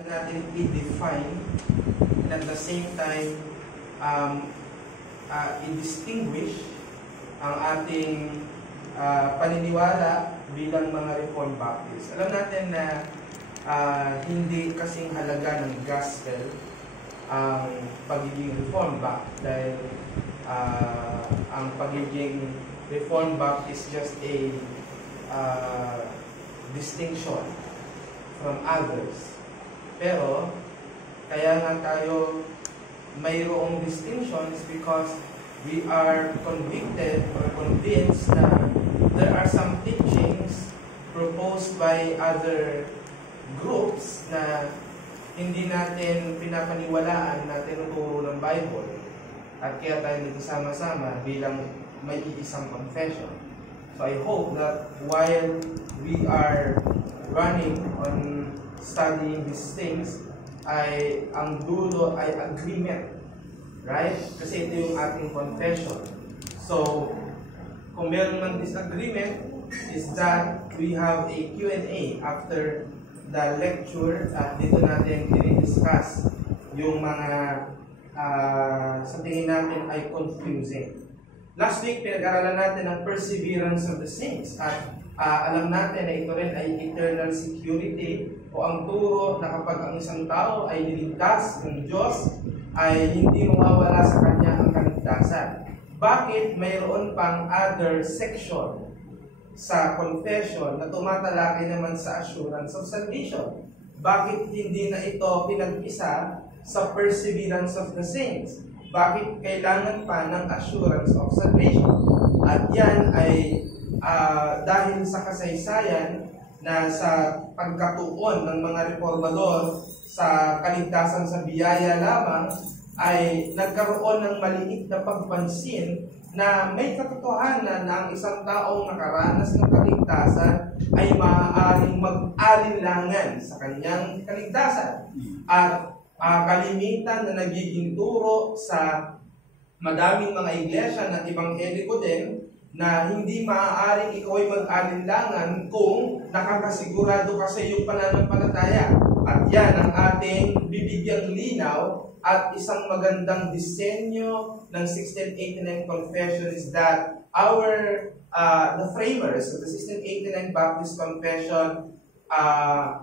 natin i-define and at the same time i-distinguish ang ating paniniwala bilang mga Reformed Baptists. Alam natin na hindi kasing halaga ng gospel ang pagiging Reformed Baptist dahil ang pagiging Reformed Baptist just a distinction from others. Pero, kaya nga tayo mayroong distinctions because we are convicted or convinced na there are some teachings proposed by other groups na hindi natin pinapaniwalaan na tinuturo ng Bible. At kaya tayo nagsama-sama bilang may iisang confession. So I hope that while we are running on studying these things, ay ang dulo ay agreement. Right? Kasi ito yung ating confession. So, kung meron ng disagreement, is that we have a Q&A after the lecture at dito natin i-discuss yung mga sa tingin natin ay confusing. Last week, pinag-aralan natin ang perseverance of the saints at alam natin na ito rin ay eternal security o ang turo na kapag ang isang tao ay niligtas ng Diyos ay hindi mawawala sa kanya ang kaligtasan. Bakit mayroon pang other section sa confession na tumatalakay naman sa assurance of salvation? Bakit hindi na ito pinag-isa sa perseverance of the saints? Bakit kailangan pa ng assurance of salvation? At yan ay dahil sa kasaysayan na sa pagkatuon ng mga reformador sa kaligtasan sa biyaya lamang ay nagkaroon ng maliit na pagpansin na may katotohanan na ang isang taong nakaranas ng kaligtasan ay maaaring mag-alinlangan sa kanyang kaligtasan. At kalimitan na nagiging turo sa madaming mga iglesia na ebangheliko din na hindi maaaring ikaw ay mag-alinlangan kung nakakasigurado ka sa iyong pananampalataya. At yan ang ating bibigyang linaw at isang magandang disenyo ng 1689 Confession is that the framers of the 1689 Baptist Confession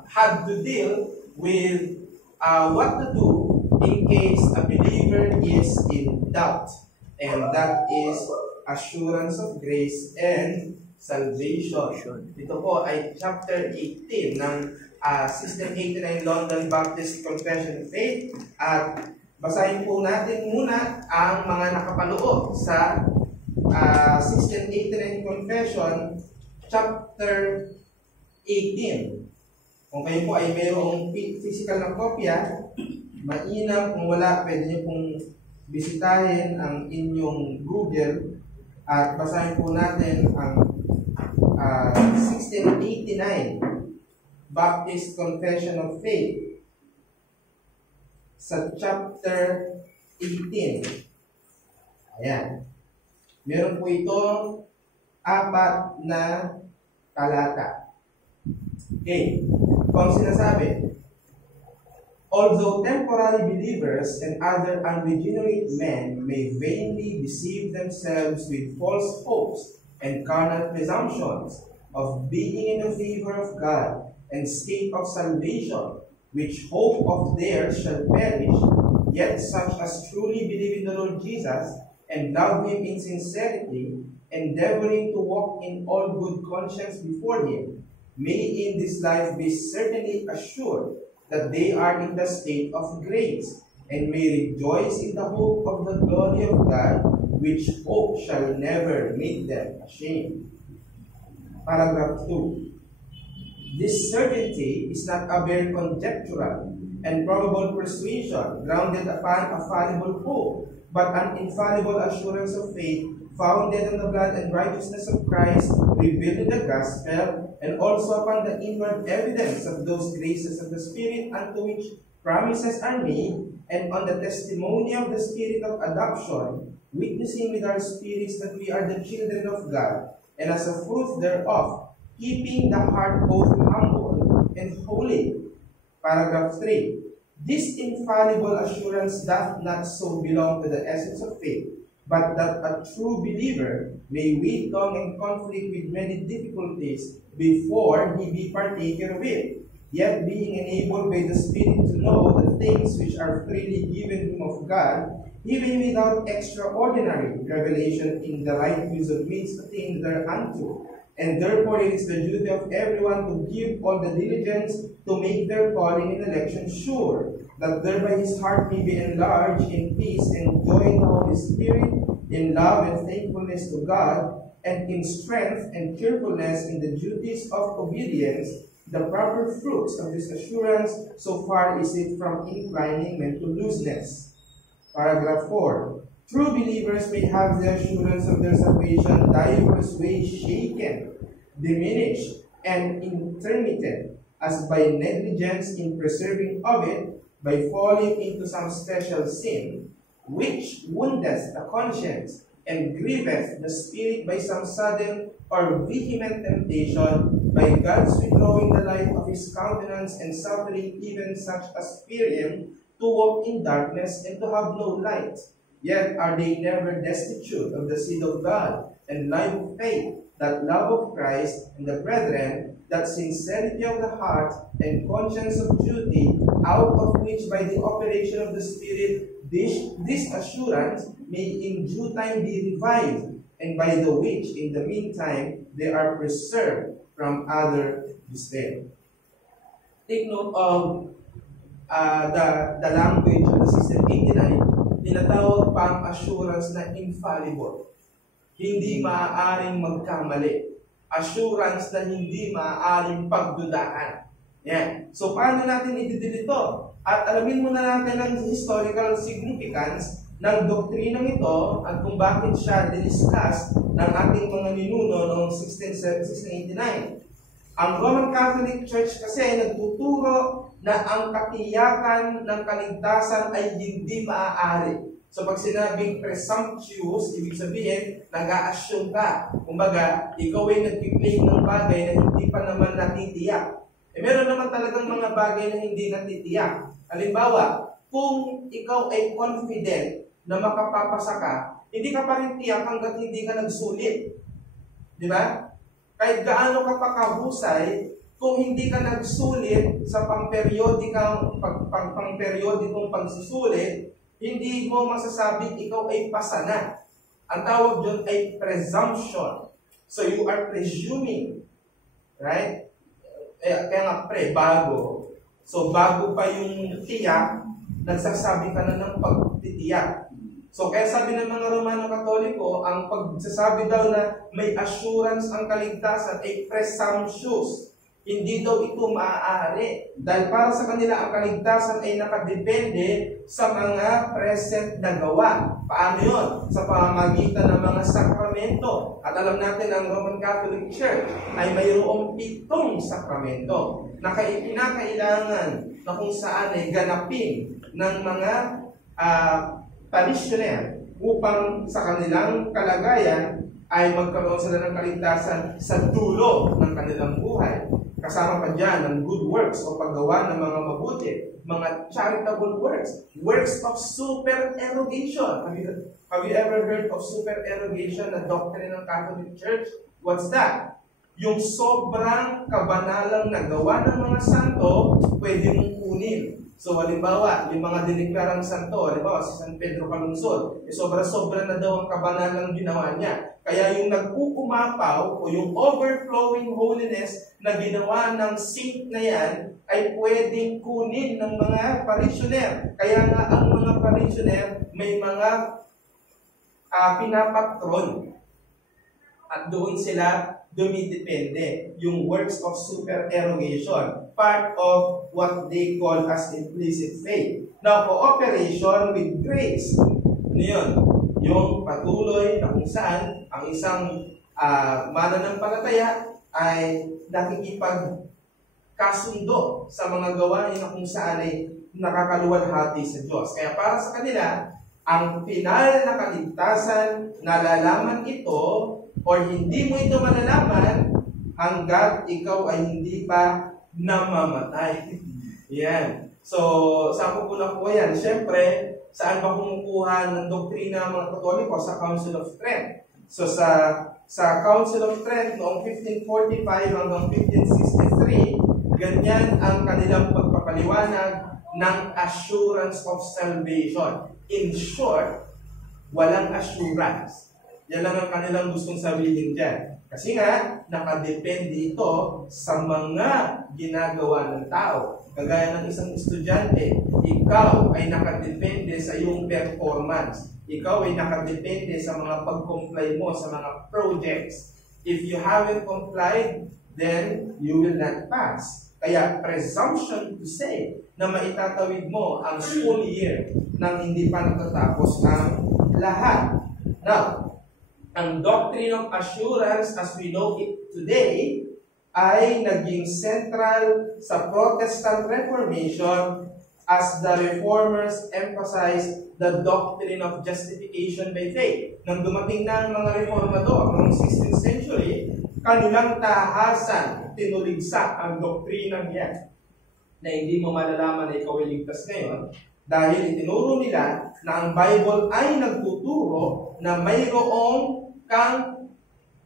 had to deal with what to do in case a believer is in doubt. And that is assurance of grace and salvation. Ito po ay chapter 18 ng 1689 London Baptist Confession of Faith. At basahin po natin muna ang mga nakapaloob sa 1689 Confession, chapter 18. Kung kayo po ay mayroong physical na kopya, mainam. Kung wala, pwede niyo pong bisitahin ang inyong Google at basahin po natin ang 1689 Baptist Confession of Faith sa chapter 18. Ayan. Meron po itong 4 na talata. Okay. Kung sinasabi, although temporary believers and other unregenerate men may vainly deceive themselves with false hopes and carnal presumptions of being in the favor of God and state of salvation, which hope of theirs shall perish, yet such as truly believe in the Lord Jesus and love Him in sincerity, endeavoring to walk in all good conscience before Him, may in this life be certainly assured that they are in the state of grace, and may rejoice in the hope of the glory of God, which hope shall never make them ashamed. Paragraph 2. This certainty is not a bare conjectural and probable persuasion grounded upon a fallible hope, but an infallible assurance of faith founded on the blood and righteousness of Christ, revealed in the gospel, and also upon the inward evidence of those graces of the Spirit unto which promises are made, and on the testimony of the Spirit of adoption, witnessing with our spirits that we are the children of God, and as a fruit thereof, keeping the heart both humble and holy, Paragraph 3. This infallible assurance doth not so belong to the essence of faith, but that a true believer may wait long and conflict with many difficulties before he be partaker of it, yet being enabled by the Spirit to know the things which are freely given him of God, even without extraordinary revelation in the right use of means attained thereunto. And therefore it is the duty of everyone to give all the diligence to make their calling and election sure, that thereby his heart may be enlarged in peace and joy in the Holy Spirit, in love and faithfulness to God, and in strength and cheerfulness in the duties of obedience, the proper fruits of this assurance, so far is it from inclining men to looseness. Paragraph 4. True believers may have the assurance of their salvation diverse ways shaken, diminished, and intermittent, as by negligence in preserving of it, by falling into some special sin, which woundeth the conscience, and grieveth the spirit by some sudden or vehement temptation, by God's withdrawing the light of his countenance, and suffering even such as fear him, to walk in darkness and to have no light. Yet are they never destitute of the seed of God, and life of faith, that love of Christ and the brethren, that sincerity of the heart and conscience of duty, out of which by the operation of the Spirit this assurance may in due time be revived, and by the which in the meantime they are preserved from other despair. Take note of the language of the System 89, tinatawag pa ang assurance na infallible. Hindi maaaring magkamali. Assurance na hindi maaaring pagdudahan. Yan. So, paano natin i-deal ito? At alamin muna natin ang historical significance ng doktrinang ito at kung bakit siya diniscuss ng ating mga ninuno noong 1689. Ang Roman Catholic Church kasi nagtuturo na ang katiyakan ng kaligtasan ay hindi maaari. So pag sinabing presumptuous, ibig sabihin, nag-a-assume ka. Kumbaga, ikaw ay nag-claim ng bagay na hindi pa naman natitiyak. Meron naman talagang mga bagay na hindi natitiyak. Halimbawa, kung ikaw ay confident na makapapasa ka, hindi ka pa rin tiyak hanggat hindi ka nagsulit. Di ba? Kahit gaano ka pa kahusay, kung hindi ka nagsulit sa pang-periodikong pagsusulit, hindi mo masasabing ikaw ay pasa na. Ang tawag dyan ay presumption. So you are presuming. Right? Kaya nga bago. So bago pa yung tiyak, nagsasabi ka na ng pagtitiyak. So kaya sabi ng mga Romano Katoliko, ang pagsasabi daw na may assurance ang kaligtasan ay presumptuous. Hindi daw ito maaari. Dahil para sa kanila, ang kaligtasan ay nakadepende sa mga present na gawa. Paano yun? Sa pamamagitan ng mga sakramento. At alam natin, ang Roman Catholic Church ay mayroong 7 sakramento na pinakailangan na kung saan ay ganapin ng mga parishioner upang sa kanilang kalagayan ay magkaroon sila ng kaligtasan sa dulo ng kanilang buhay. Kasama pa dyan ang good works o paggawa ng mga mabuti, mga charitable works, works of supererogation. Have you ever heard of supererogation, na doctrine ng Catholic Church? What's that? Yung sobrang kabanalang nagawa ng mga santo, pwede mong kunin. So, halimbawa, yung mga diniklarang santo, halimbawa, si San Pedro Calungsod, sobra-sobra na daw ang kabanalang ginawa niya. Kaya yung nagkukumapaw o yung overflowing holiness na ginawa ng saint na yan ay pwedeng kunin ng mga parishioner. Kaya nga ang mga parishioner may mga pinapatron at doon sila dumidepende. Yung works of supererogation, part of what they call as implicit faith. Now, cooperation with grace. Ano yun? Yung patuloy na kung saan ang isang mananampalataya ay nakikipagkasundo sa mga gawain na kung saan ay nakakaluwalhati sa Diyos. Kaya para sa kanila, ang final na kaligtasan, nalalaman ito o hindi mo ito malalaman hanggat ikaw ay hindi pa namamatay. Yan. So, saan ko na po yan? Siyempre, saan ba kumukuha ng doktrina ng mga Katoliko? Sa Council of Trent. So, sa Council of Trent noong 1545 hanggang 1563, ganyan ang kanilang pagpapaliwanag ng assurance of salvation. In short, walang assurance. Yan lang ang kanilang gustong sabihin dyan. Kasi nga, nakadepende ito sa mga ginagawa ng tao. Kagaya ng isang estudyante, ikaw ay nakadepende sa iyong performance. Ikaw ay nakadepende sa mga pag-comply mo sa mga projects. If you haven't complied, then you will not pass. Kaya presumption to say na maitatawid mo ang school year nang hindi pa natatapos ang lahat. Now, ang doctrine of assurance as we know it today ay naging central sa Protestant Reformation as the Reformers emphasized the doctrine of justification by faith. Nang dumating na ang mga reformador noong 16th century, kanilang tahasan, tinuligsa ang doktrinang yan na hindi mo malalaman na ikaw ay ligtas ngayon dahil itinuro nila na ang Bible ay nagtuturo na mayroong kang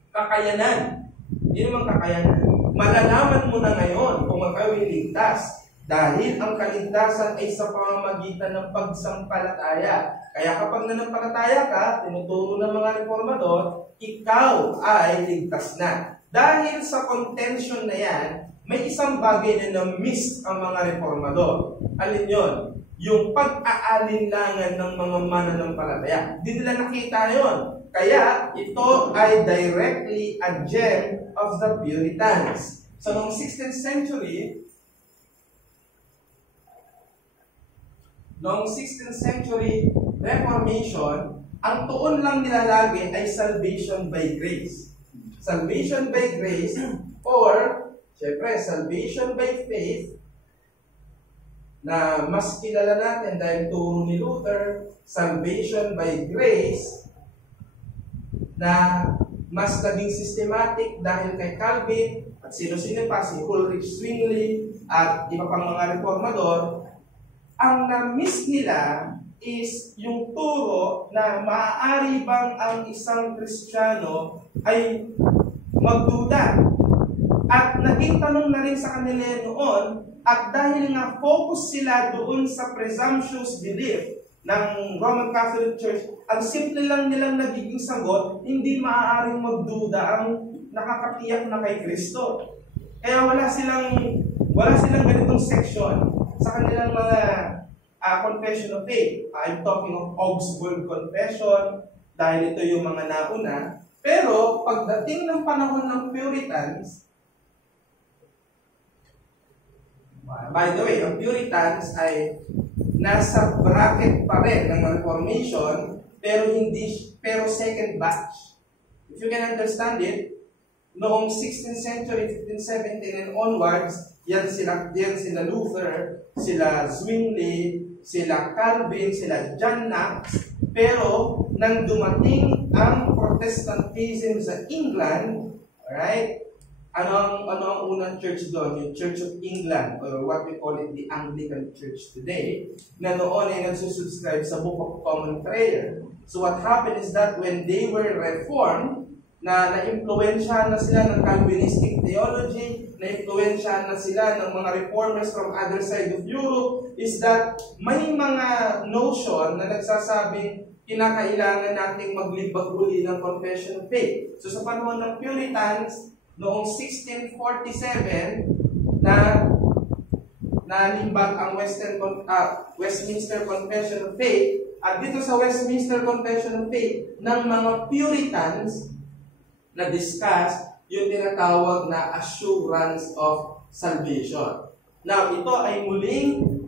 kakayanan. Hindi naman kakayanan. Malalaman mo na ngayon kung ikaw ay ligtas dahil ang kaligtasan ay sa pamamagitan ng pagsampalataya. Kaya kapag nanampalataya ka, tinuturo ng mga reformador, ikaw ay ligtas na. Dahil sa contention na yan, may isang bagay na na-miss ang mga reformador. Alin yon? Yung pag-aalinlangan ng mga mananampalataya. Hindi nila nakita yon. Kaya ito ay directly a gem of the Puritans. So noong 16th century, Reformation, ang tuon lang nilalagi ay salvation by grace. Salvation by grace or, syempre, salvation by faith na mas kilala natin dahil turo ni Luther, salvation by grace na mas naging systematic dahil kay Calvin at sino-sino pa, si Ulrich Zwingli at iba pang mga reformador. Ang na-miss nila is yung turo na maaari bang ang isang Kristiyano ay magduda. At naging tanong na rin sa kanila noon, at dahil nga focus sila doon sa presumptuous belief ng Roman Catholic Church, ang simple lang nilang nagiging sagot, hindi maaaring magduda ang nakakatiyak na kay Kristo. Kaya wala silang ganitong section sa kanilang mga confession of faith. I'm talking of Augsburg Confession, dahil ito yung mga nauna. Pero, pagdating ng panahon ng Puritans, by the way, ang Puritans ay nasa bracket pa rin ng Reformation, pero second batch. If you can understand it, noong 16th century, 15th, 17th and onwards, yan sila Luther, sila Zwingli, sila Calvin, sila John Knox. Pero nang dumating ang Protestantism sa England, alright, ano ang unang church doon? Yung Church of England, or what we call it the Anglican Church today, na noon ay nagsusubscribe sa Book of Common Prayer. So what happened is that when they were reformed, na-influensyahan na sila ng Calvinistic theology, na-influensyahan na sila ng mga reformers from other side of Europe, is that may mga notion na nagsasabing kinakailangan nating maglibag uli ng confession of faith. So sa panahon ng Puritans, noong 1647, na nalimbag ang Westminster Confession of Faith, at dito sa Westminster Confession of Faith ng mga Puritans, na discuss yung tinatawag na assurance of salvation. Now, ito ay muling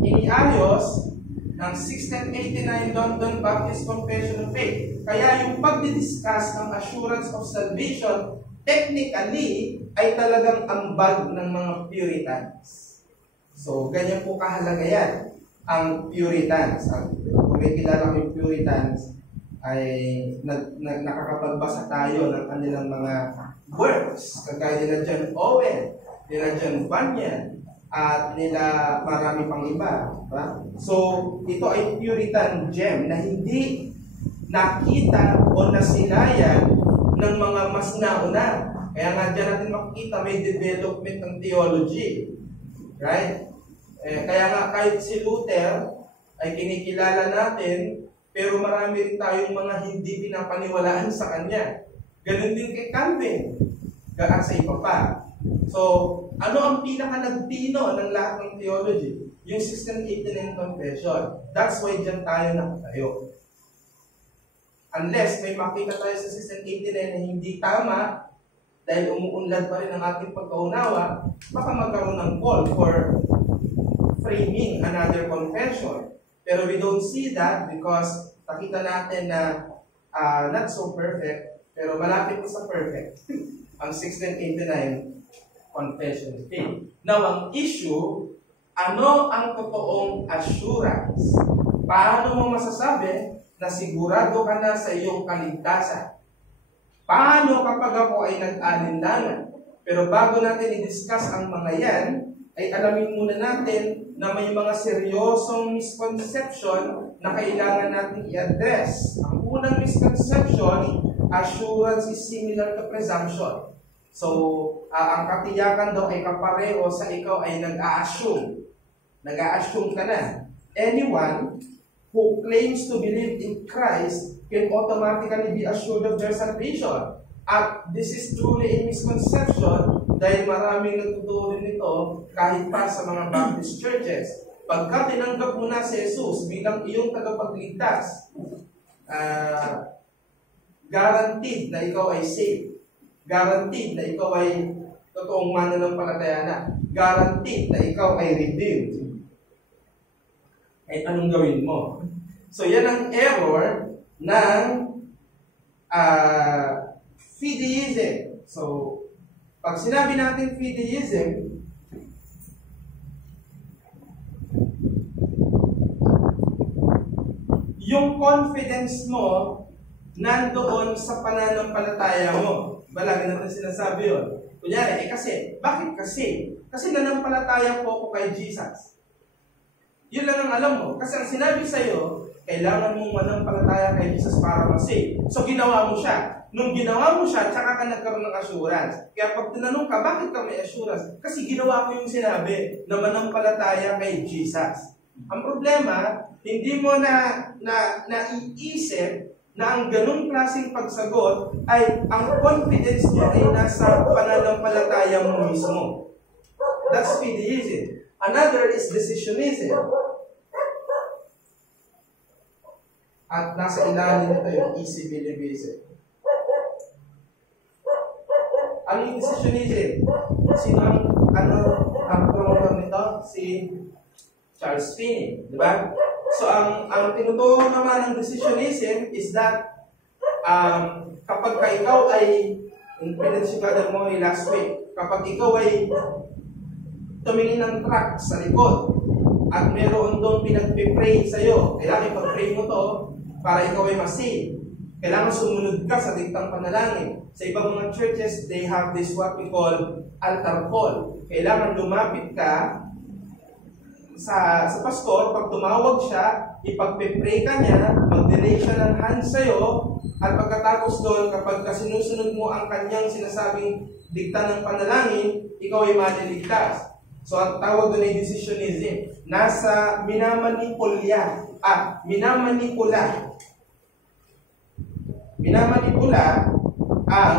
iniayos ng 1689 London Baptist Confession of Faith. Kaya yung pagdidiscuss ng assurance of salvation, technically, ay talagang ambag ng mga Puritans. So, ganyan po kahalaga yan, ang Puritans. Kung may kilala ko yung Puritans, ay nakakapagbasa tayo ng kanilang mga works, kagaya nila John Owen, nila John Bunyan, at nila marami pang iba. Diba? So, ito ay Puritan gem na hindi nakita o nasilayan ng mga mas nauna. Kaya nga dyan natin makikita may development ng theology. Right? Kaya nga kahit si Luther ay kinikilala natin, pero marami rin tayong mga hindi pinapaniwalaan sa kanya. Ganun din kay Calvin. At sa iba pa. So, ano ang pinaka-nagpino ng lahat ng theology? Yung 1689 Confession. That's why dyan tayo nakatayo. Unless may makita tayo sa 1689 na hindi tama, dahil umuunlad pa rin ang ating pagkaunawa, baka magkaroon ng call for framing another confession. Pero we don't see that because nakita natin na not so perfect, pero malapit po sa perfect. Ang 1689 Confession of Faith. Now, ang issue, ano ang totoong assurance? Paano mo masasabi na sigurado ka na sa iyong kaligtasan? Paano kapag ako ay nag-alinlangan? Pero bago natin i-discuss ang mga yan, ay alamin muna natin na may mga seryosong misconception na kailangan natin i-address. Ang unang misconception, assurance is similar to presumption. So, ang katiyakan daw ay kapareho sa ikaw ay nag-a-assume. Nag-a-assume ka na. Anyone who claims to believe in Christ can automatically be assured of their salvation. At this is truly a misconception dahil maraming nagtuturo nito kahit pa sa mga Baptist churches. Pagka tinanggap mo na si Jesus bilang iyong tagapagligtas, guaranteed na ikaw ay saved. Guaranteed na ikaw ay totoong mananampalataya na. Guaranteed na ikaw ay redeemed. Ay anong gawin mo? So yan ang error ng fideism. So, pag sinabi natin fideism, yung confidence mo nandoon sa pananampalataya mo. Balagay natin sinasabi yun. Kunyari, kasi, bakit kasi? Kasi nanampalataya po ako kay Jesus. Yun lang ang alam mo. Kasi ang sinabi sa'yo, kailangan mong manampalataya kay Jesus para ma-save. So, ginawa mo siya. Nung ginawa mo siya, tsaka ka nagkaroon ng assurance. Kaya pag tinanong ka, bakit ka may assurance? Kasi ginawa ko yung sinabi na manampalataya kay Jesus. Ang problema, hindi mo naiisip na ang ganung klaseng pagsagot ay ang confidence mo ay nasa pananampalataya mo mismo. That's fideism. Another is decisionism. At nasa ilalim nito yung easy believism. Ano yung decisionism? Sino ang promoter nito? Si Charles Finney, di ba? So, ang tinuturo naman ng decisionism is that kapag ka ikaw ay, pinansigada mo last week, kapag ikaw ay tumingin ng track sa likod at meron doon pinagpipray sa'yo, kailangan ipag-pray mo to para ikaw ay ma-save. Kailangan sumunod ka sa diktang panalangin. Sa ibang mga churches, they have this what we call altar call. Kailangan lumapit ka sa pastor, pag tumawag siya, ipagpipray ka niya, mag-delay siya ng hand sa'yo, at pagkatapos doon, kapag sinusunod mo ang kanyang sinasabing dikta ng panalangin, ikaw ay maliligtas. So, ang tawag doon ay decisionism. Nasa minamanipula ang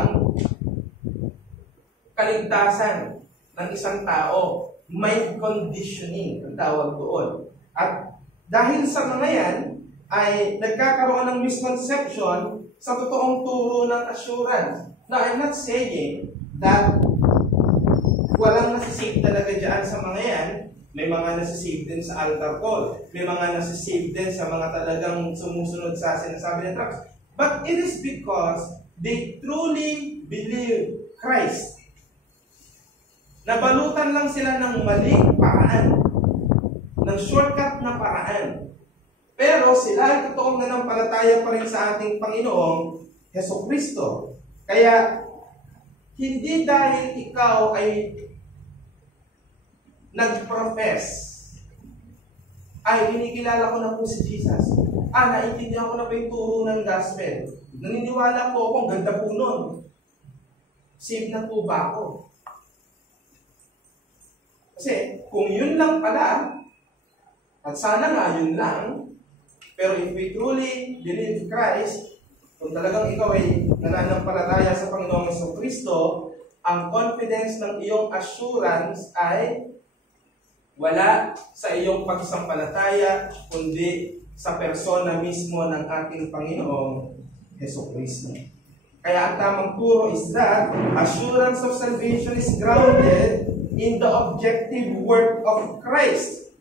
kaligtasan ng isang tao. Mind conditioning ang tawag doon. At dahil sa mga yan, ay nagkakaroon ng misconception sa totoong turo ng assurance. Now, I'm not saying that walang nasisave talaga dyan sa mga yan. May mga nasisave din sa altar call. May mga nasisave din sa mga talagang sumusunod sa sinasabi ng tracts. But it is because they truly believe Christ. Nabalutan lang sila ng maling paraan, ng shortcut na paraan. Pero sila ay totoong nanampalataya pa rin sa ating Panginoong Hesukristo. Kaya, hindi dahil ikaw ay nag-profess, ay, kinikilala ko na po si Jesus. Naiintindihan ko na po yung turo ng gospel. Naniniwala po ako, ang ganda po nun. Save na po ba ako? Kasi, kung yun lang pala, at sana nga yun lang, pero if we truly believe Christ, kung talagang ikaw ay nananampalataya sa Panginoong Jesucristo, ang confidence ng iyong assurance ay wala sa iyong pagsampalataya, kundi sa persona mismo ng ating Panginoong Jesucristo. Kaya ang tamang turo is that assurance of salvation is grounded in the objective work of Christ.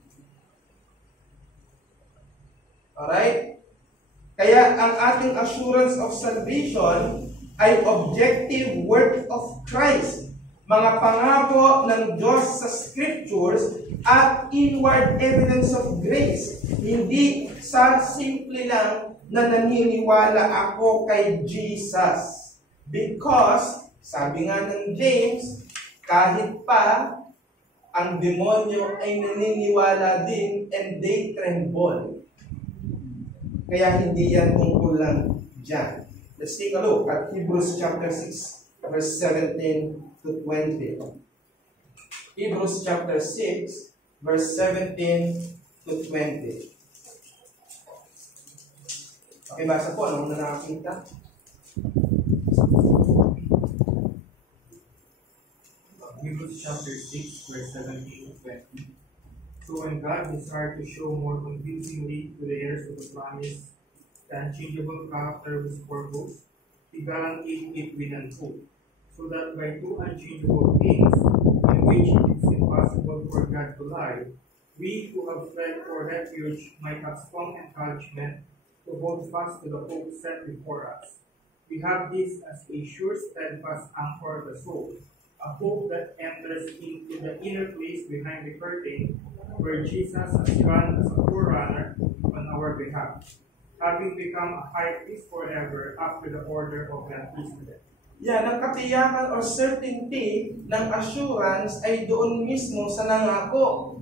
Alright? Kaya ang ating assurance of salvation ay objective work of Christ. Mga pangako ng Diyos sa Scriptures at inward evidence of grace. Hindi sa simple lang na naniniwala ako kay Jesus. Because, sabi nga ng James, kahit pa ang demonyo ay naniniwala din and they tremble. Kaya hindi yan tungkol lang dyan. Let's take a look at Hebrews chapter 6, verse 17 to 20. Hebrews chapter 6, verse 17 to 20. Okay, basa po. Ano na nakakita? Hebrews chapter 6, verse 17 to 20. So when God desired to show more convincingly to the heirs of the promise the unchangeable character of his purpose, he guaranteed it with an oath, so that by two unchangeable things, in which it is impossible for God to lie, we who have fled for refuge might have strong encouragement to hold fast to the hope set before us. We have this as a sure, steadfast anchor of the soul, a hope that enters into the inner place behind the curtain, where Jesus has gone as a forerunner on our behalf, having become a high priest forever after the order of Melchizedek. Yan, ang katiyakan or certainty ng assurance ay doon mismo sa nangako.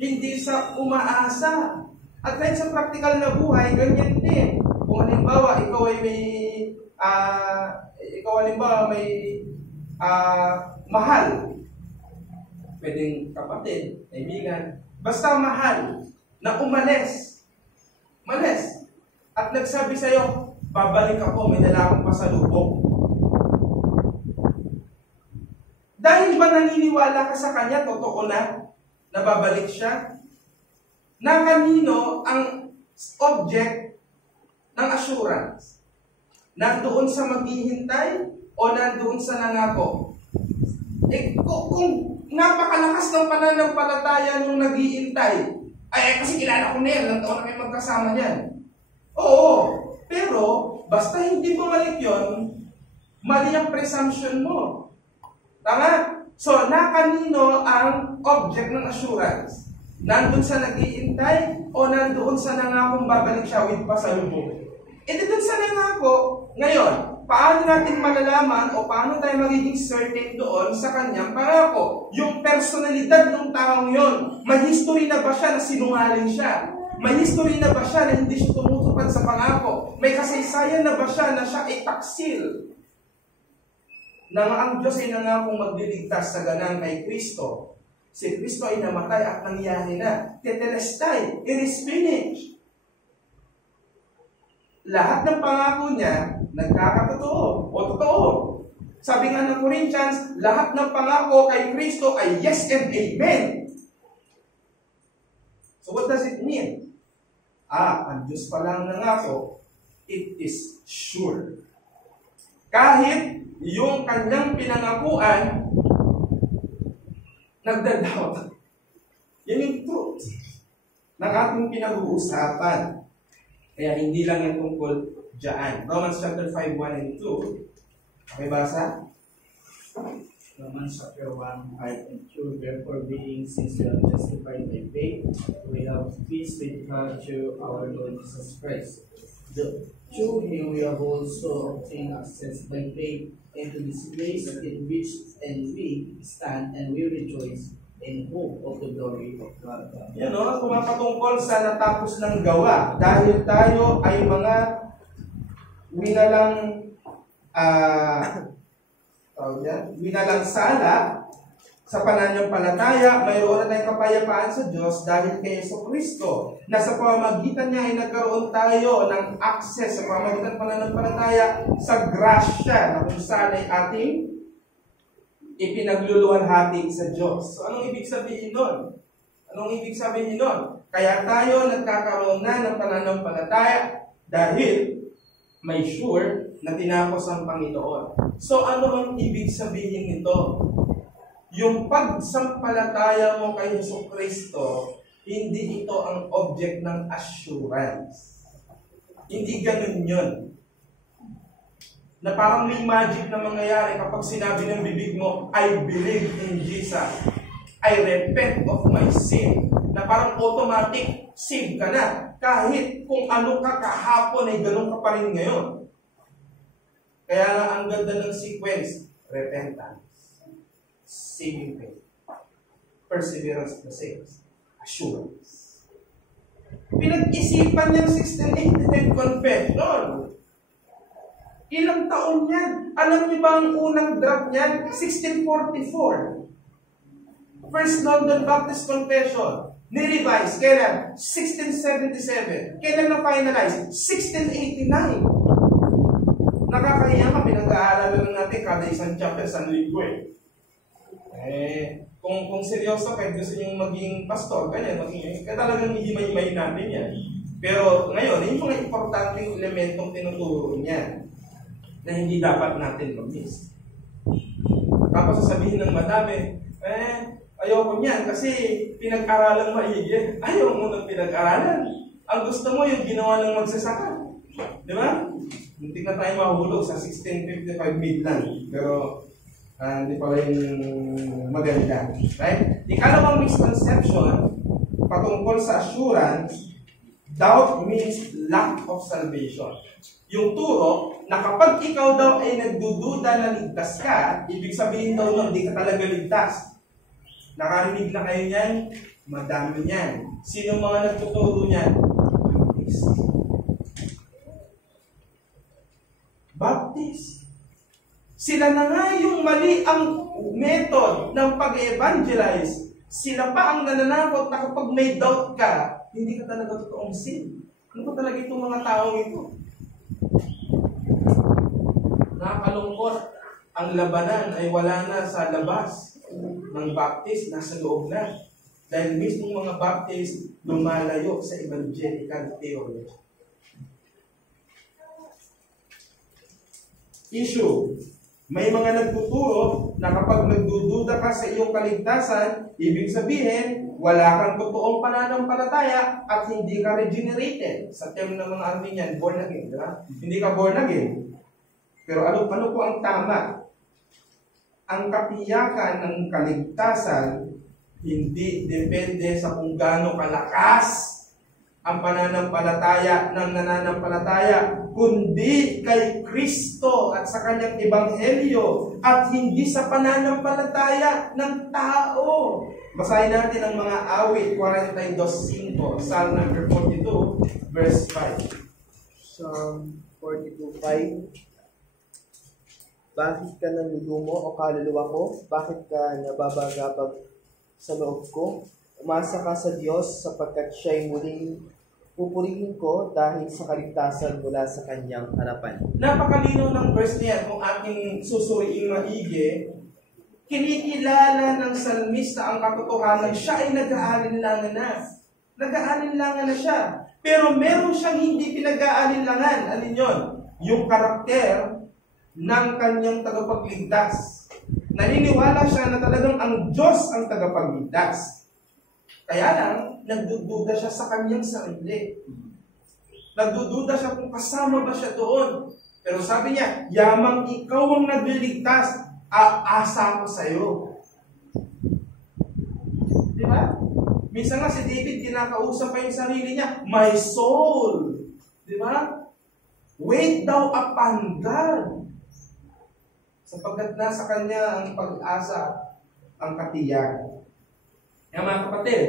Hindi sa umaasa. At kahit sa practical na buhay, ganyan din. Kung halimbawa, ikaw ay may mahal. Pwedeng kapatid, kaibigan. Basta mahal na umalis. Malis. At nagsabi sa'yo, babalik ako, may dala akong pasalubong. Dahil ba naniniwala ka sa kanya, totoo na babalik siya? Na kanino ang object ng assurance? Nandoon sa maghihintay o nandoon sa nangako? Kung napakalakas ng pananampalataya nung naghihintay, kasi kilala ko na yan, ilang taon na kayo magkasama yan. Oo, pero basta hindi bumalik yun, mali ang presumption mo. Tama? So, na kanino ang object ng assurance? Nandun sa nag-iintay o nandoon sa nangakong babalik siya with pasalubong? Doon sa nangako, ngayon, paano natin malalaman o paano tayo magiging certain doon sa kanyang pangako? Yung personalidad ng taong yon, may history na ba siya na sinungaling siya? May history na ba siya na hindi siya tumutupad sa pangako? May kasaysayan na ba siya na siya ay taksil? Nang ang Diyos ay nangakong magliligtas sa ganang kay Kristo, si Kristo ay namatay at nangyari na. Tetelestai, it is finished. Lahat ng pangako niya, nagkakatotoo o totoo. Sabi nga ng Corinthians, lahat ng pangako kay Kristo ay yes and amen. So what does it mean? Ang Diyos pa lang nangako, it is sure. Kahit yung kanyang pinangakuan, nagdadoubt. Yan yung truth ng ating pinag-uusapan. Kaya hindi lang yung tungkol dyan. Romans chapter 5, 1 and 2. Okay, basa? Romans chapter 1, 5 and 2. Therefore, being since we are justified by faith, we have peace with God through our Lord Jesus Christ. Through him we have also obtained access by faith into this grace in which and we stand and we rejoice in hope of the glory of God. Yan o, pumapatungkol sa natapos ng gawa. Dahil tayo ay mga winalang winalang sala sa pananampalataya, mayroon na tayong kapayapaan sa Diyos dahil kay Jesucristo, na sa pamamagitan niya ay nagkaroon tayo ng access sa pamamagitan ng pananampalataya sa grasya na kung saan ay ating ipinagluluwalhati sa Diyos. So, anong ibig sabihin nun? Anong ibig sabihin nun? Kaya tayo nagkakaroon na ng pananampalataya dahil may sure na tinapos ang Panginoon. So, ano ang ibig sabihin nito? Yung pagsampalataya mo kay Jesucristo, hindi ito ang object ng assurance. Hindi ganun yun. Na parang may magic na mangyayari kapag sinabi ng bibig mo, I believe in Jesus. I repent of my sin. Na parang automatic, save ka na. Kahit kung ano ka kahapon ay ganun ka pa rin ngayon. Kaya nga ang ganda ng sequence, repentance, saving faith, perseverance na saves, assurance. Pinag-isipan niyang 1689 confession. Ilang taon yan? Alam niyo ba ang unang draft niyan? 1644. First London Baptist Confession. Ni-revise. Kailan? 1677. Kailan na-finalize? 1689. Nakakahiya ka, pinag-aaralan lang natin kada isang chapter sa linggo eh. Kung seryoso kahit gusto nyo maging pastor, kaya talagang hihimay-himay natin yan. Pero ngayon, yung mga importanteng elementong tinuturo niya na hindi dapat natin mag-miss. Tapos sasabihin ng madami, ayoko niyan kasi pinag-aralang maigi. Ayaw mo ng pinag-aralan. Ang gusto mo yung ginawa ng magsasaka. Di ba? Hindi na tayo mahulog sa 1655 midland. Pero hindi pala yung maganda. Right? Ikalawang misconception patungkol sa assurance, doubt means lack of salvation. Yung turo na kapag ikaw daw ay nagdududa na ligtas ka, ibig sabihin daw nun, hindi ka talaga ligtas. Nakarinig na kayo niyan? Madami niyan. Sino mga nagtuturo niyan? Baptist. Sila na nga yung mali ang method ng pag-evangelize. Sila pa ang nananakot na kapag may doubt ka, hindi ka talaga totoong sin. Ano ba talaga itong mga taong ito? Nakakalungkot. Ang labanan ay wala na sa labas ng Baptist, nasa loob na. Dahil mismo mga Baptist lumalayo sa evangelical theology. Issue. May mga nagtuturo na kapag nagdududa ka sa iyong kaligtasan, ibig sabihin, wala kang totoong pananampalataya at hindi ka regenerated. Sa term ng mga Armenian, born again. Diba? Hindi ka born again. Pero ano po ang tama? Ang katiyakan ng kaligtasan, hindi depende sa kung gaano kalakas ang pananampalataya ng nananampalataya, kundi kay Kristo at sa kanyang ebanghelyo at hindi sa pananampalataya ng tao. Basahin natin ang mga awit 42:5, Psalm number 42, verse 5. Psalm 42:5. Bakit ka nanlulumo o kaluluwa ko? Bakit ka nababagabag sa loob ko? Umasa ka sa Diyos sapagkat siya'y muling pupurihin ko dahil sa kaligtasan mula sa kanyang harapan. Napakalinaw ng verse niya kung ating susuriing maigi. Kinikilala ng salmista ang katotohanan, siya ay nag-aalinlangan na. Nag-aalinlangan na siya. Pero meron siyang hindi pinag-aalinlangan. Alin yun? Yung karakter ng kanyang tagapagligtas. Naniniwala siya na talagang ang Diyos ang tagapagligtas. Kaya lang, nagdududa siya sa kanyang sarili. Nagdududa siya kung kasama ba siya doon. Pero sabi niya, yamang ikaw ang nagliligtas, aasa ko sa'yo. Di ba? Minsan nga si David, kinakausap pa yung sarili niya, my soul. Di ba? Wait thou upon God. Sapagkat nasa kanya ang pag-asa, ang katiyakan. Kaya mga kapatid,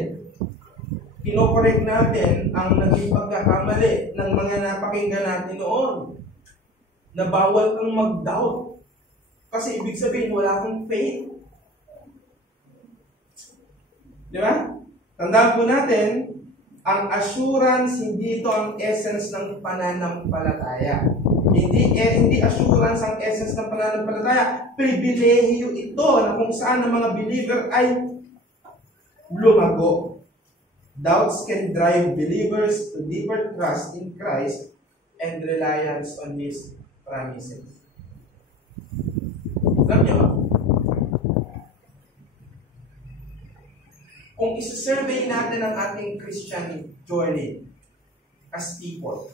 kinokorek natin ang naging pagkakamali ng mga napakinggan natin noon. Na bawal kang mag-doubt. Kasi ibig sabihin, wala kang faith. Di ba? Tandaan po natin, ang assurance, hindi ito ang essence ng pananampalataya. Hindi assurance ang essence ng pananampalataya. Pribilehiyo ito na kung saan ang mga believer ay lumago. Doubts can drive believers to deeper trust in Christ and reliance on His promises. Alam nyo, kung isa-survey natin ang ating Christian journey as people,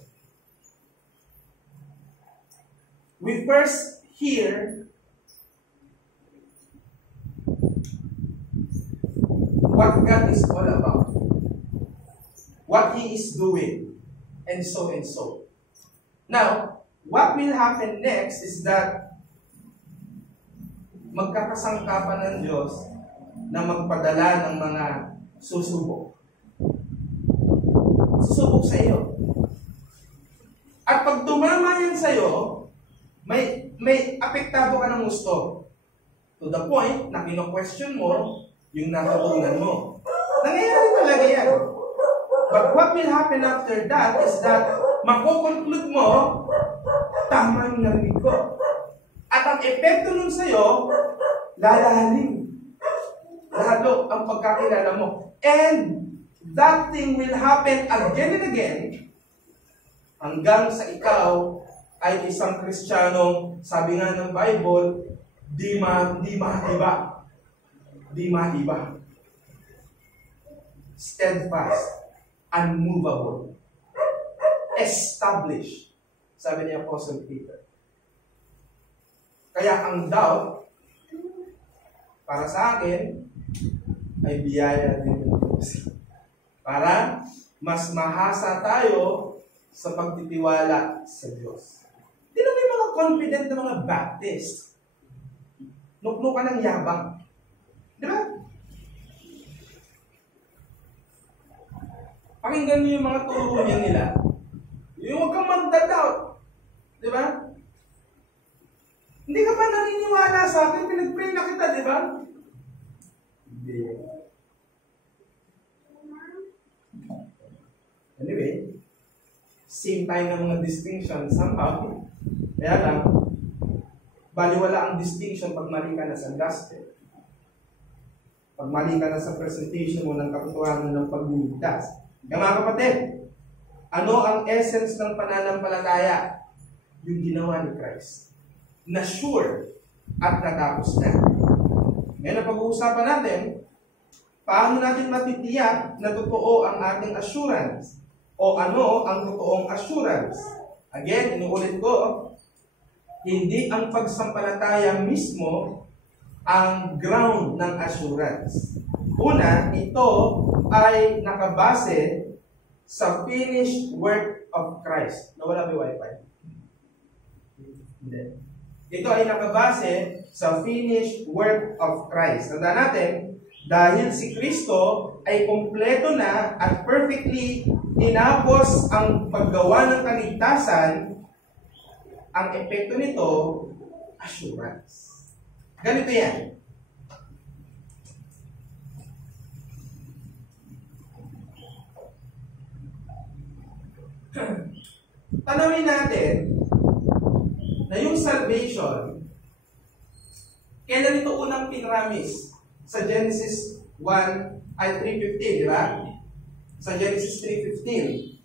we first hear what God is all about, what He is doing, and so and so. Now, what will happen next is that magkakasangkapan ng Diyos na magpadala ng mga susubok. Susubok sa iyo. At pag tumama yan sa iyo, may apektado ka ng gusto. To the point na kino-question mo yung natutunan mo. Nangyayari talaga yan. But what will happen after that is that makukonclude mo, tama yung narinig ko. At ang epekto nun sa'yo, lalalim. Lalo ang pagkakilala mo. And that thing will happen again and again hanggang sa ikaw ay isang Kristiyanong, sabi nga ng Bible, di maiba. Di maiba. Steadfast. Unmovable. Established. Sabi ni Apostle Peter. Kaya ang doubt, para sa akin, ay biyaya din ng Diyos. Para mas mahasa tayo sa pagtitiwala sa Diyos. Hindi na may mga confident na mga Baptist. Nuknukan ng yabang. Di ba? Pakinggan niyo yung mga turo niya nila. Yung huwag kang magda-doubt. Di ba? Hindi ka pa naniniwala sa akin, pinag-pray na kita, di ba? Hindi. Anyway, same tayo ng mga distinction somehow. Kaya lang, baliwala ang distinction pag mali ka na sa gospel. Pag mali ka na sa presentation mo ng katotohanan ng pagliligtas. Kaya mga kapatid, ano ang essence ng pananampalataya? Yung ginawa ni Christ. Na sure at natapos na. Ngayon ang pag-uusapan natin, paano natin matitiyak na totoo ang ating assurance? O ano ang totoong assurance? Again, inuulit ko, hindi ang pagsampalataya mismo ang ground ng assurance. Una, ito ay nakabase sa finished work of Christ. Nawala ba yung wifi? Hindi. Ito ay nakabase sa finished work of Christ. Tandaan natin, dahil si Kristo ay kumpleto na at perfectly tinapos ang paggawa ng kaligtasan, ang epekto nito, assurance. Ganito yan. Tanawin natin na yung salvation, kailan ito unang pinramis? Sa Genesis 3:15, di ba? Sa Genesis 3:15.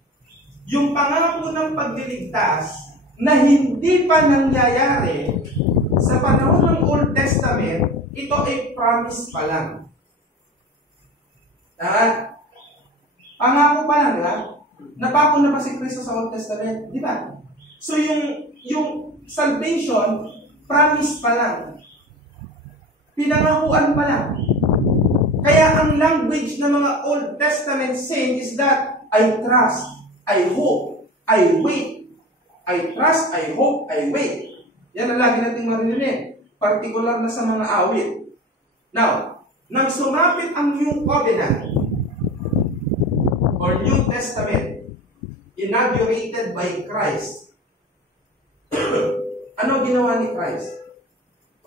Yung pangako ng pagliligtas na hindi pa nangyayari sa panahon ng Old Testament, ito ay promise pa lang. Pangako pa lang, di ba? Napako na ba si Kristo sa Old Testament? Di ba? So yung salvation, promise pa lang. Pinangakuan pa lang. Kaya ang language ng mga Old Testament saints is that I trust, I hope, I wait. I trust, I hope, I wait. Yan ang lagi nating marinig. Particular na sa mga awit. Now, Nang sumapit ang New Covenant or New Testament, inaugurated by Christ, ano ginawa ni Christ?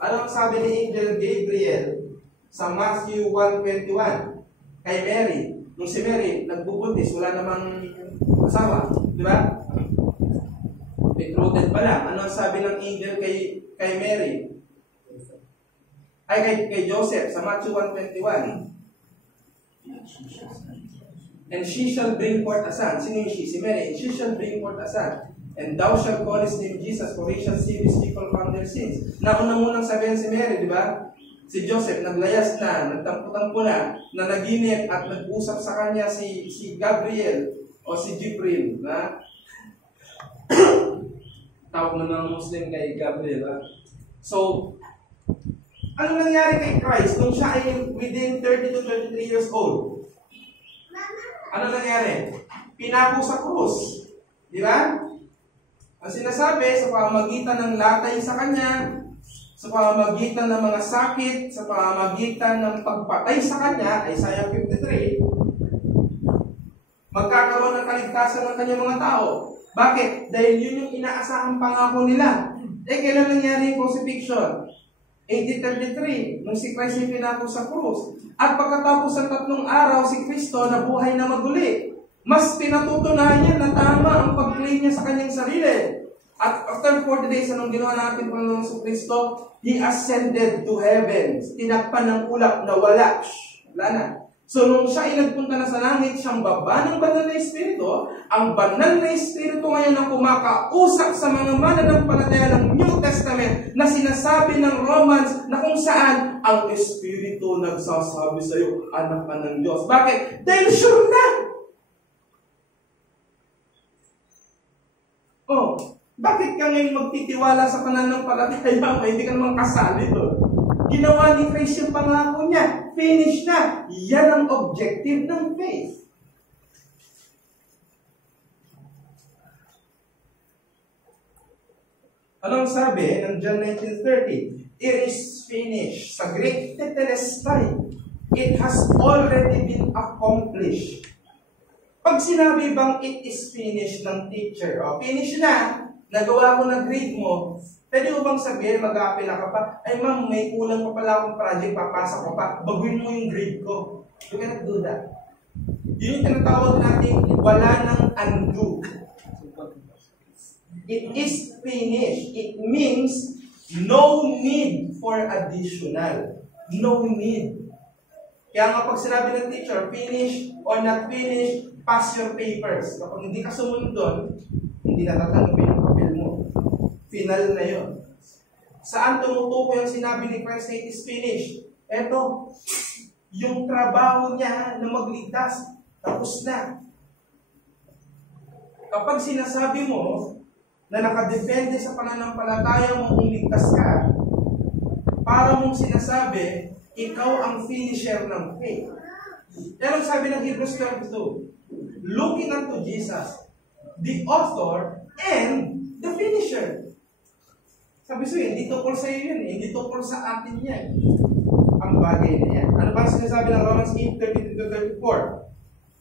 Ano ang sabi ni Angel Gabriel sa Matthew 1:21 kay Mary? Nung si Mary nagbubuntis, wala namang asawa, di ba? Betrothed pa lang. Ano ang sabi ng angel kay Mary? Ay, kay Joseph sa Matthew 1:21. And she shall bring forth a son. Sino yung she? Si Mary. And she shall bring forth a son. And thou shalt call his name Jesus, for he shall save his people from their sins. Nauna munang sabihin si Mary, di ba? Si Joseph, naglayas na, nagtampo-tampo na naginip at nag-usap sa kanya si Gabriel o si Jibril, na tawag mo ng Muslim kay Gabriel. Ha? So, ano nangyari kay Christ nung siya ay within 30 to 33 years old? Ano nangyari? Pinako sa krus. Di ba? Ang sinasabi, sa pamamagitan ng latay sa kanya, sa pamamagitan ng mga sakit, sa pamamagitan ng pagpatay sa kanya, Isaiah 53, magkakaroon ng kaligtasan ng kanyang mga tao. Bakit? Dahil yun yung inaasahang pangako nila. Kailan nangyari yung crucifixion? 1833, nung si Christ ay pinako sa krus. At pagkatapos ng 3 araw, si Kristo nabuhay na maguli. Mas pinatutunayan na tama ang pag-claim niya sa kanyang sarili. At after 40 days, anong ginawa natin Panginoon sa Kristo? He ascended to heaven. Tinakpan ng ulap na wala. Wala na. So, nung siya ay nagpunta na sa langit, siyang baba ng banal na Espiritu, ang banal na Espiritu ngayon ang kumakausap sa mga mananampalataya ng New Testament na sinasabi ng Romans na kung saan ang Espiritu nagsasabi sa iyo, anak ka ng Diyos. Bakit? Dahil sure na! Oh, bakit ka ngayon magtitiwala sa pananampalataya mo? Hindi ka naman kasali doon. Ginawa ni Christ yung pangako niya. Finish na. Yan ang objective ng faith. Anong sabi ng John 19:30? It is finished. Sa Greek, tetelestai. It has already been accomplished. Pag sinabi bang it is finished ng teacher, o finish na, nagawa ko na grade mo, pwede mo bang sabihin, mag-a-apply ka pa, ay ma'am, may kulang pa pala akong project, papasa ko pa, baguhin mo yung grade ko. You cannot do that. Yun yung tinatawag natin, wala nang undo. It is finished. It means no need for additional. No need. Kaya nga pag sinabi ng teacher, finish or not finish, pass your papers. Kapag hindi ka sumunod doon, hindi natatanggapin yung papel mo. Final na yun. Saan tumutukoy ang sinabi ni Christ na it is finished? Eto, yung trabaho niya na magligtas, tapos na. Kapag sinasabi mo na nakadepende sa pananampalataya mo kung ligtas ka, para mong sinasabi, ikaw ang finisher ng faith. Yan ang sabi ng Hebrews 12:2. Looking unto Jesus, the author and the finisher. Sabi sa'yo, hindi tungkol sa'yo yun, hindi tungkol sa atin yan. Ang bagay na yan. Ano ba sinasabi ng Romans 8:32-34?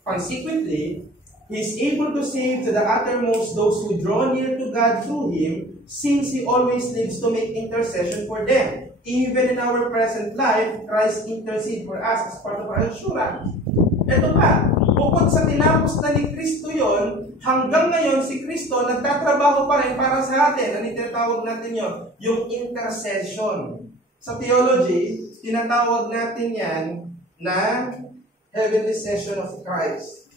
Consequently, He is able to save to the uttermost those who draw near to God through Him, since He always lives to make intercession for them. Even in our present life, Christ intercedes for us as part of our assurance. Ito pa, bukod sa tinapos na ni Kristo yon, hanggang ngayon si Kristo nagtatrabaho pa rin para sa atin. Ano tinatawag natin yon? Yung intercession. Sa theology, tinatawag natin yan na heavenly session of Christ.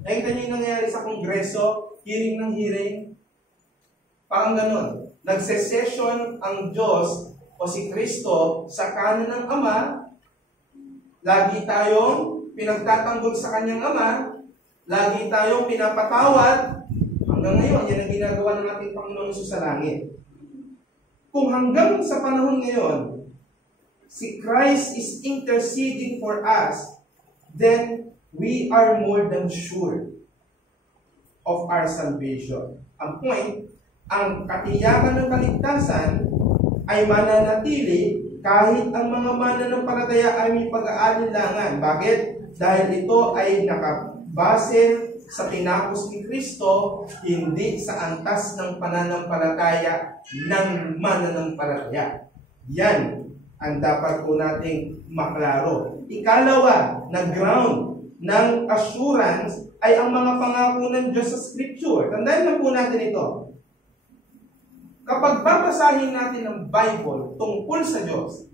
Nakita niyo yung nangyayari sa kongreso, hearing ng hearing, parang ganun. Nagse-session ang Diyos o si Kristo sa kanan ng Ama, lagi tayong pinagtatanggol sa kanyang Ama, lagi tayong pinapatawad, hanggang ngayon, yan ang ginagawa ng ating Panginoon Hesus sa langit. Kung hanggang sa panahon ngayon, si Christ is interceding for us, then we are more than sure of our salvation. Ang point, ang katiyakan ng kaligtasan ay mananatili kahit ang mga mananampalataya ay may pag-aalinlangan. Bakit? Dahil ito ay nakabase sa tinapos ni Kristo, hindi sa antas ng pananampalataya ng mananampalataya. Yan ang dapat po nating maklaro. Ikalawa na ground ng assurance ay ang mga pangako ng Diyos sa Scripture. Tandaan na po natin ito. Kapag babasahin natin ang Bible tungkol sa Diyos,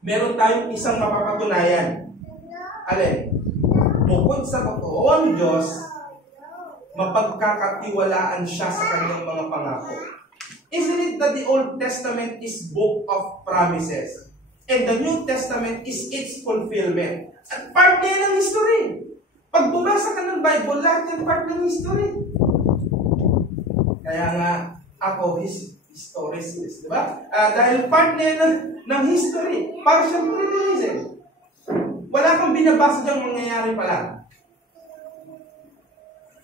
meron tayong isang mapapatunayan. Alin? Bukod sa totoong Diyos, mapagkakatiwalaan siya sa kanyang mga pangako. Isn't it that the Old Testament is book of promises? And the New Testament is its fulfillment. At part niya ng history. Pag bumasa ka ng Bible, lahat yan part ng history. Kaya nga, ako, historicist, di ba? Dahil part niya ng history. Para siyang politicizing. Wala kang binabasa diyang mangyayari pala.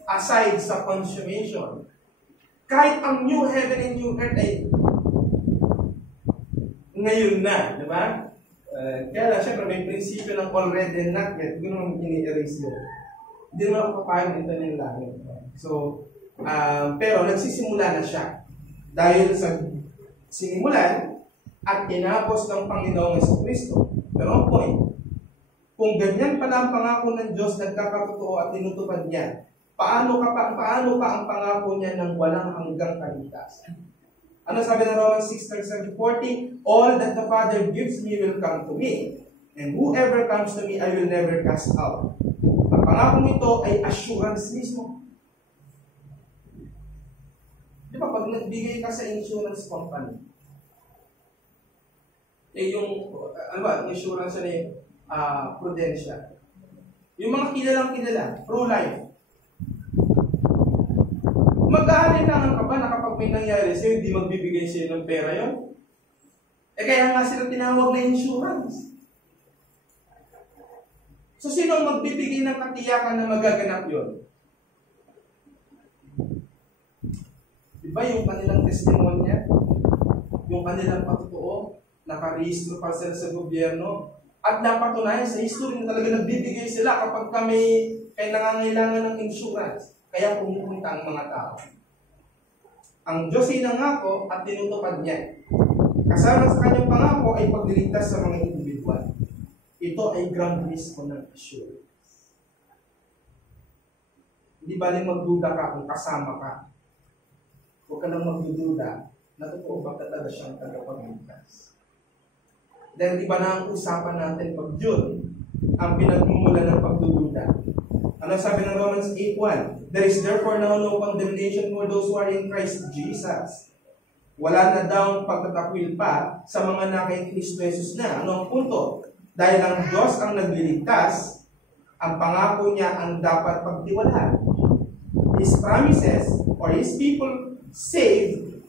Aside sa consummation. Kahit ang new heaven and new earth ay ngayon na, di ba? Kaya lang, syempre, may prinsipyo ng already and not yet. Hindi naman ini-erase yun. Hindi naman ako papayag nito ng langit. So, pero nagsisimula na siya. Dahil sa sinimulan at tinapos ng Panginoong Jesucristo. Pero ang point, kung ganyan pala ang pangako ng Diyos nagkakatotoo at tinutupad niya, paano pa ang pangako niya ng walang hanggang kaligtasan? Ano sabi ng Romans 6:37-40? All that the Father gives me will come to me, and whoever comes to me I will never cast out. Ang pangakong ito ay assurance mismo. Di ba, pag nagbigay ka sa insurance company, yung, insurance na Prudential. Yung mga kilala, pro-life. Mag-aalinlangan ka ba na kapag may nangyari sa'yo, hindi magbibigay sa'yo ng pera yun? Kaya nga sila tinawag na insurance. So, sino ang magbibigay ng katiyakan na magaganap yun? Diba yung kanilang testimonya? Yung kanilang patotoo? Nakarehistro pa sila sa gobyerno? At napatunayan sa history na talaga nagbibigay sila kapag kami ay nangangailangan ng insurance. Kaya pumupunta ang mga tao. Ang Diyos ay nangako at tinutupad niya. Kasama sa kanyang pangako ay pagliligtas sa mga individual. Ito ay ground mismo ng assurance. Hindi baling magduda ka kung kasama ka. Huwag ka nang magdududa na totoo ba talaga siyang tagapagligtas. Dahil di ba na ang usapan natin pag yun ang pinagmumula ng pagdududa. Ano sabi ng Romans 8:1? There is therefore now no condemnation for those who are in Christ Jesus. Wala na daw ang pagtatakwil pa sa mga nakain Kristo Jesus na. Ano ang punto? Dahil ang Diyos ang nagliligtas, ang pangako niya ang dapat pagtiwalaan. His promises or His people saved,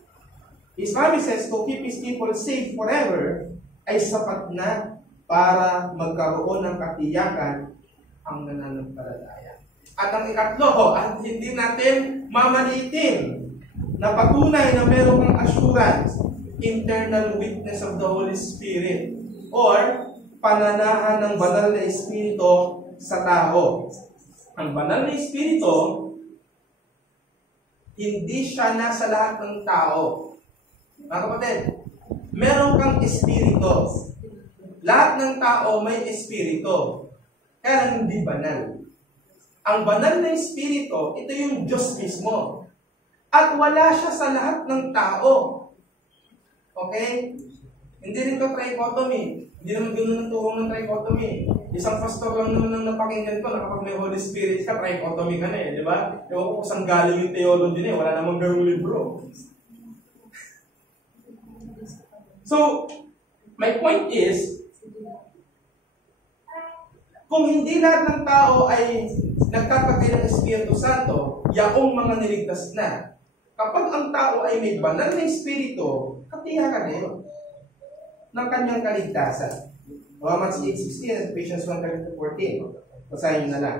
His promises to keep His people safe forever ay sapat na para magkaroon ng katiyakan ang nananampalataya. At ang ikatlo, at hindi natin mamalitin na patunay na meron kang assurance, internal witness of the Holy Spirit or pananahan ng banal na Espiritu sa tao. Ang banal na Espiritu, hindi siya nasa lahat ng tao. Mga kapatid, meron kang Espiritu. Lahat ng tao may Espiritu. Kaya hindi banal. Ang banal na Espiritu, ito yung Diyos mismo. At wala siya sa lahat ng tao. Okay? Hindi rin ito trichotomy. Hindi naman ganoon ang turong ng trichotomy. Isang pastor lang naman ang napakinggan ko na kapag may Holy Spirit ka, trichotomy ka na eh. Di ba? Ewan ko kung saan galing yung theology niya. Wala namang ganung libro. So, my point is, kung hindi lahat ng tao ay nagkakagay ng Espiritu Santo, yaong mga niligtas na. Kapag ang tao ay may banal na Espiritu, katiyakan na yun ng kanyang kaligtasan. Romans 8:16 and Ephesians 1:13-14. Basahin nyo na lang.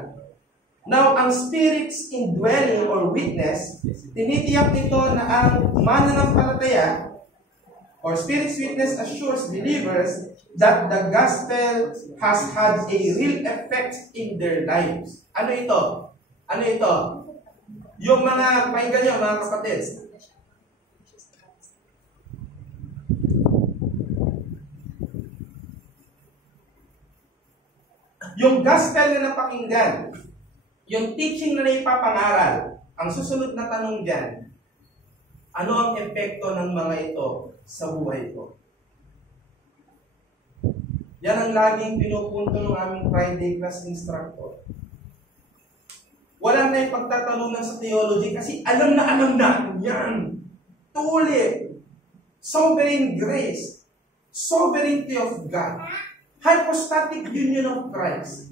Now, ang Spirit's indwelling or witness, tinitiyak nito na ang mananampalataya or Spirit's witness assures believers that the gospel has had a real effect in their lives. Ano ito? Ano ito? Yung mga, pakinggan nyo mga kapatid, yung gospel na napakinggan, yung teaching na naipapangaral, ang susunod na tanong dyan, ano ang epekto ng mga ito sa buhay ko? Yan ang laging pinupunto ng aming Friday class instructor. Wala na yung pagtatalunan sa theology kasi alam na yan. Tuloy. Sovereign grace. Sovereignty of God. Hypostatic union of Christ.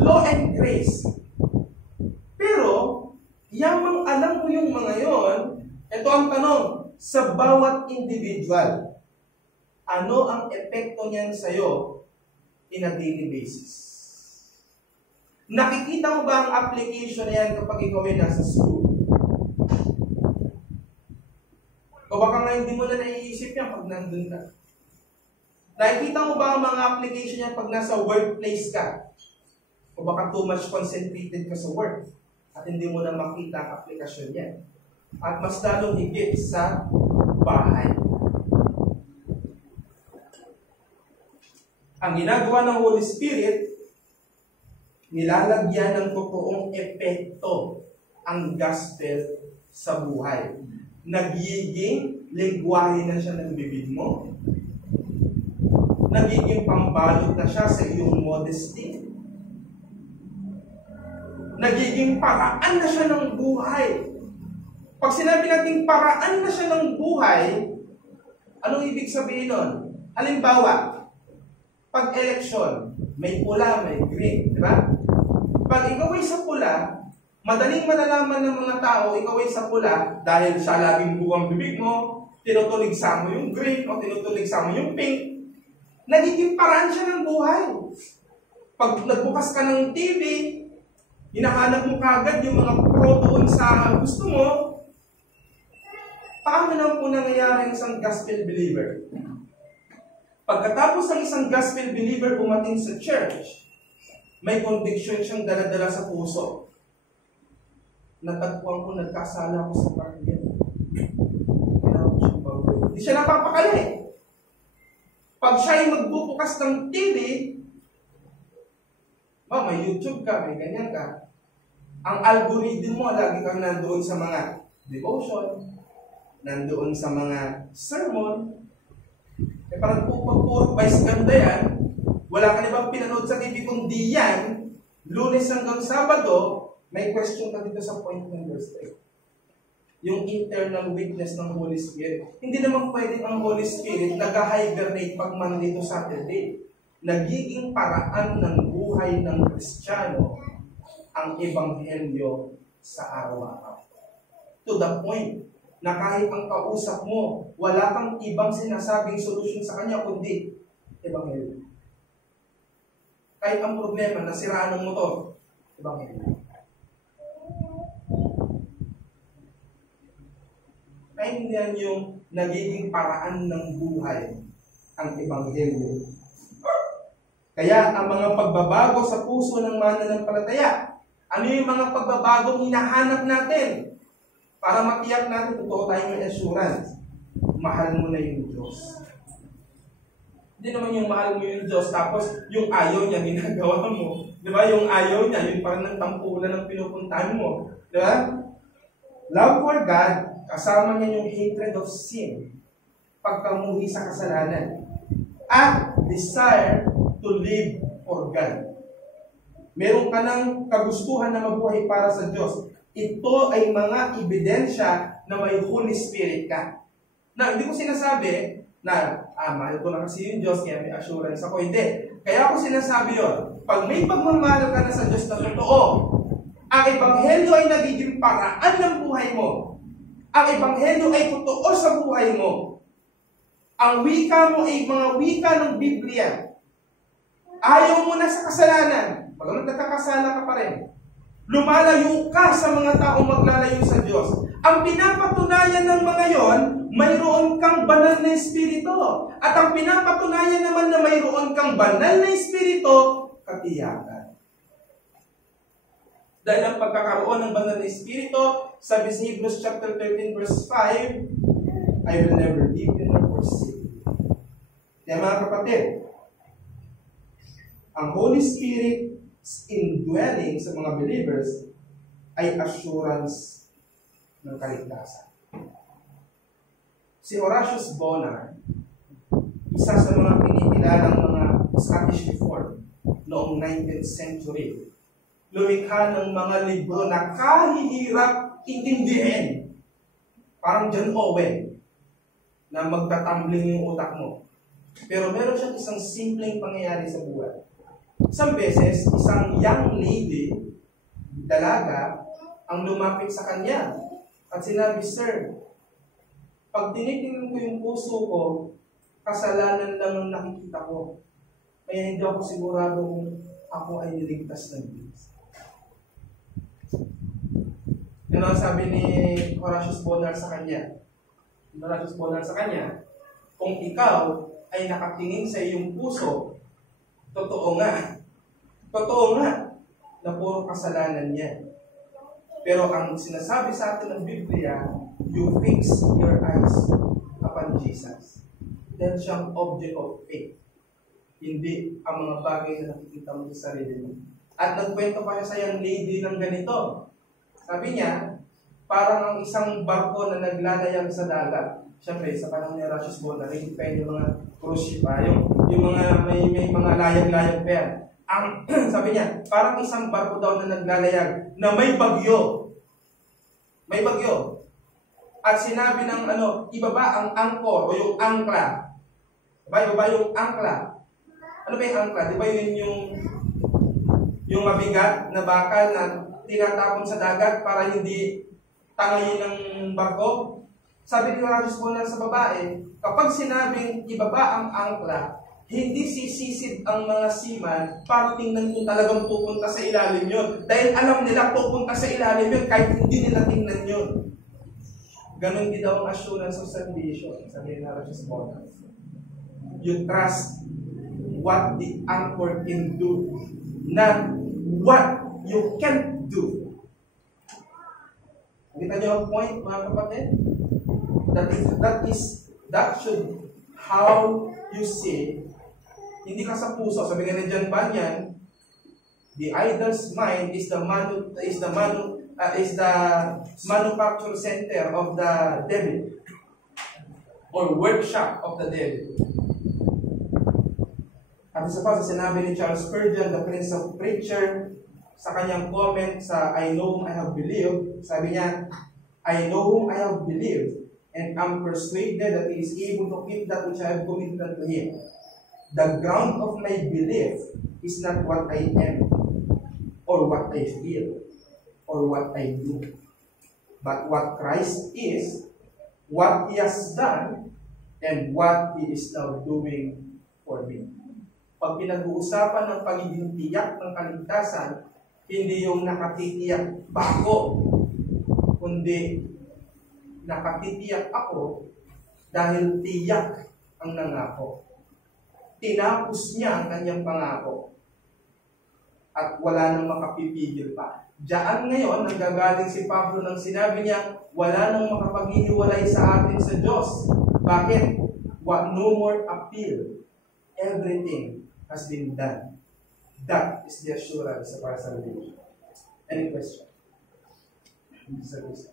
Law and grace. Pero, yamang alam mo yung mga yon, ito ang tanong, sa bawat individual, ano ang epekto niyan sa'yo in a daily basis? Nakikita mo ba ang application niyan kapag ikaw ay nasa school? O baka nga hindi mo na naiisip yan pag nandun ka. Nakikita mo ba ang mga application niyan pag nasa workplace ka? O baka too much concentrated ka sa work at hindi mo na makita ang aplikasyon niyan. At mas lalong higit sa bahay. Ang ginagawa ng Holy Spirit, nilalagyan ng totoong epekto ang gospel sa buhay. Nagiging lengguwahe na siya ng bibig mo. Nagiging pambalot na siya sa iyong modesty. Nagiging paraan na siya ng buhay. Pag sinabi natin paraan na siya ng buhay, anong ibig sabihin nun? Halimbawa, pag election, may pula, may green, di ba? Pag ikaw ay sa pula, madaling malalaman ng mga tao, ikaw ay sa pula, dahil siya laging buwang bibig mo, tinutuligsa mo yung green, o tinutuligsa mo yung pink, nagiging paraan siya ng buhay. Pag nagbukas ka ng TV, hinahanap mo kagad yung mga pro doon sa gusto mo, paano lang po nangyayari ang isang gospel believer? Pagkatapos ng isang gospel believer umating sa church, may conviction siyang dala-dala sa puso. Natagpuan ko, nagkasala ko sa party. Hindi siya napapakali. Pag siya ay magbubukas ng TV, may YouTube ka, may ganyan ka. Ang algorithm mo, lagi kang nandoon sa mga devotion, nandoon sa mga sermon. Parang puro vice ganda yan. Wala ka na bang pinanood sa TV kundi yan, Lunes hanggang Sabado, may question ka dito sa point number 3. Yung internal witness ng Holy Spirit. Hindi naman pwede ang Holy Spirit nag-hibernate pag Monday to Saturday. Nagiging paraan ng buhay ng Kristiyano ang Ebanghelyo sa araw-araw. To the point na kahit ang kausap mo, wala kang ibang sinasabing solusyon sa kanya kundi Ebanghelyo. Kahit ang problema, nasiraan ng motor, Ebanghelyo. Pahindihan yung nagiging paraan ng buhay ang Ebanghelyo. Kaya ang mga pagbabago sa puso ng mananampalataya, ano yung mga pagbabagong hinahanap natin? Para matiyak natin, totoo tayong may assurance. Mahal mo na yung Diyos. Hindi naman yung mahal mo yung Diyos, tapos yung ayaw niya ginagawa mo. Di ba? Yung ayaw niya, yung parang ng tampulan ng pinupuntahan mo. Di ba? Love for God, kasama niya yung hatred of sin. Pagkamuhi sa kasalanan. At desire to live for God. Meron ka ng kagustuhan na mabuhay para sa Diyos. Ito ay mga ebidensya na may Holy Spirit ka. Na hindi ko sinasabi na, mahal ko na kasi yung Diyos, kaya may assurance ako. Hindi. Kaya ako sinasabi yun, pag may pagmamahal ka na sa Diyos na totoo, ang Ebanghelyo ay nagiging paraan ng buhay mo. Ang Ebanghelyo ay totoo sa buhay mo. Ang wika mo ay mga wika ng Biblia. Ayaw mo na sa kasalanan. Pag nagkakasala ka pa rin. Lumalayo ka sa mga taong maglalayo sa Diyos. Ang pinapatunayan ng mga yon, mayroon kang banal na espiritu. At ang pinapatunayan naman na mayroon kang banal na espiritu, katiyakan. Dahil ang pagkakaroon ng banal na espiritu, sabi sa Hebrews chapter 13 verse 5, I will never leave you nor forsake you. Kaya mga kapatid, ang Holy Spirit indwelling sa mga believers ay assurance ng kaligtasan. Si Horatius Bonar, isa sa mga pinipilalang mga Scottish Reform noong 19th century, lumikha ng mga libro na kahihirap intindihin. Parang John Owen, na magtatumbling yung utak mo. Pero meron siyang isang simpleng pangyayari sa buhay. Isang beses, isang young lady, dalaga, ang lumapit sa kanya at sinabi, Sir, pag tinitingnan ko yung puso ko, kasalanan lang ang nakikita ko. Kaya hindi ako sigurado kung ako ay niligtas ng Diyos. Yan ang sabi ni Horatius Bonar sa kanya. Horatius Bonar sa kanya, kung ikaw ay nakatingin sa iyong puso, totoo nga na puro kasalanan yan. Pero ang sinasabi sa atin ng Biblia, you fix your eyes upon Jesus. Dahil siyang object of faith. Hindi ang mga bagay na nakikita mo sa sarili mo. At nagkwento pa siya sa young lady ng ganito. Sabi niya, parang ang isang barko na naglalayag sa dagat. Siyempre, sa panahon ni Horatius Bonar, yung mga cruise ship, yung mga may mga layag-layag pa yan. Sabi niya, parang isang barko daw na naglalayag na may bagyo. May bagyo. At sinabi ng ibaba ang angkor o yung angkla. Ibaba yung angkla. Ano ba yung angkla? Di ba yun yung mabigat na bakal na tinatapon sa dagat para hindi tangayin ng barko? Sabi ni Horatius Bonar sa babae, kapag sinabing ibaba ang angkla, hindi sisisid ang mga seaman para tingnan kung talagang pupunta sa ilalim yun. Dahil alam nila pupunta sa ilalim yun kahit hindi nila tingnan yun. Ganon din daw ang assurance of salvation, sabi ni Horatius Bonar. You trust what the anchor can do, not what you can't do. Kita niyo ang point, mga kapatid? That should how you say, hindi ka sa puso. Sabi nga ni John Bunyan, the idol's mind is the manufacture center of the devil or workshop of the devil. At isa pa sa sinabi ni Charles Spurgeon, the Prince of Preacher, sa kanyang comment sa I know whom I have believed, sabi niya, I know whom I have believed, and am persuaded that he is able to keep that which I have committed unto him. The ground of my belief is not what I am, or what I feel, or what I do, but what Christ is, what He has done, and what He is now doing for me. Pag pinag-uusapan ng pagiging tiyak ng kaligtasan, hindi yung nakatitiyak ba ako, kundi nakatitiyak ako dahil tiyak ang nangako. Tinapos niya ang kanyang pangako at wala nang makapipigil pa. Diyan ngayon, nanggagaling si Pablo nang sinabi niya, wala nang makapaghihiwalay sa atin sa Diyos. Bakit? No more appeal. Everything has been done. That is the assurance of our salvation. Any question? Service.